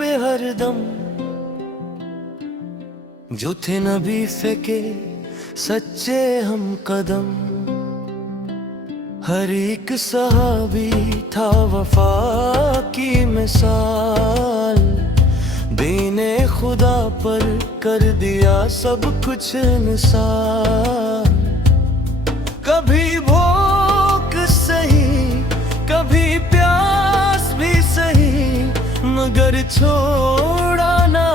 पे हरदम, जो थे नबी फेंके सच्चे हम कदम। हर एक सहाबी था वफा की मिसाल, दीने खुदा पर कर दिया सब कुछ निसार। कभी भूख सही, कभी प्यास भी सही, मगर छोड़ा ना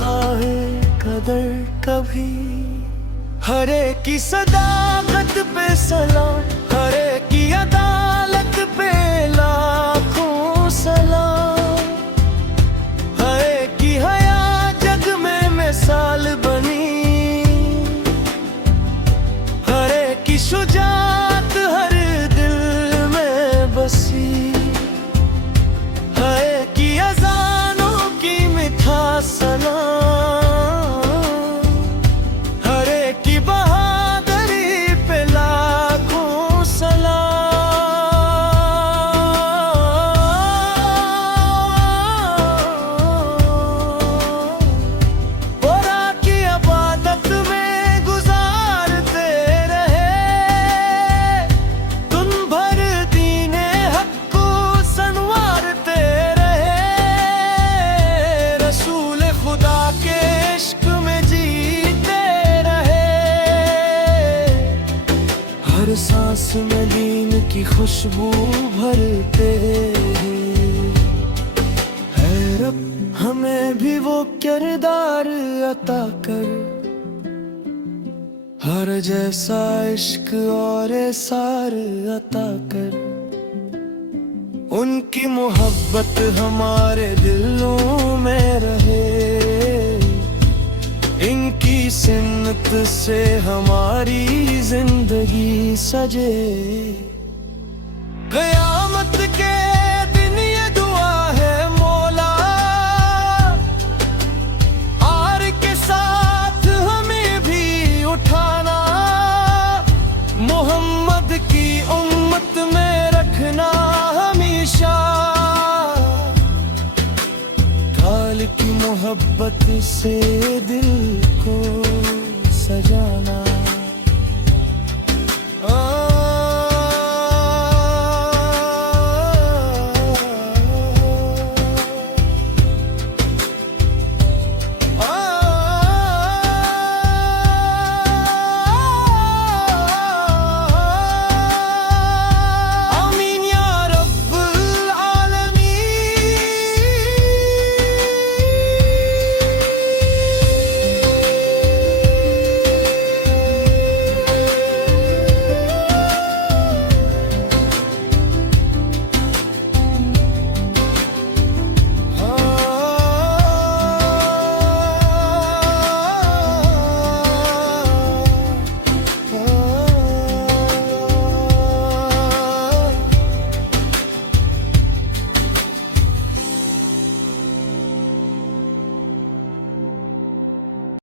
काहे कदर कभी। हर एक की सदाकत पे सलाम, हर एक की अदालत पे लाखों सलाम। हर एक की हया जग में मिसाल बनी, हर एक की शुजाअत हर दिल में बसी। हर एक की अज़ानों की मिठास सलाम, हर एक की बहादुरी पे लाखों सलाम। औरा की इबादत में गुजारते रहे, तुम भर दीने हक को संवारते रहे। रसूल खुदा के इश्क में जीते रहे, हर सांस में दीन की खुशबू भरते है। रब हमें भी वो किरदार अता कर, हर जैसा इश्क और एसार अता कर। उनकी मोहब्बत हमारे दिलों में रहे, इनकी सिन्नत से हमारी जिंदगी सजे। क़यामत के दिन ये दुआ है मौला, आर के साथ हमें भी उठाना। मोहम्मद की उम्मत में रखना हमेशा, काल की मोहब्बत से दिल को सजाना।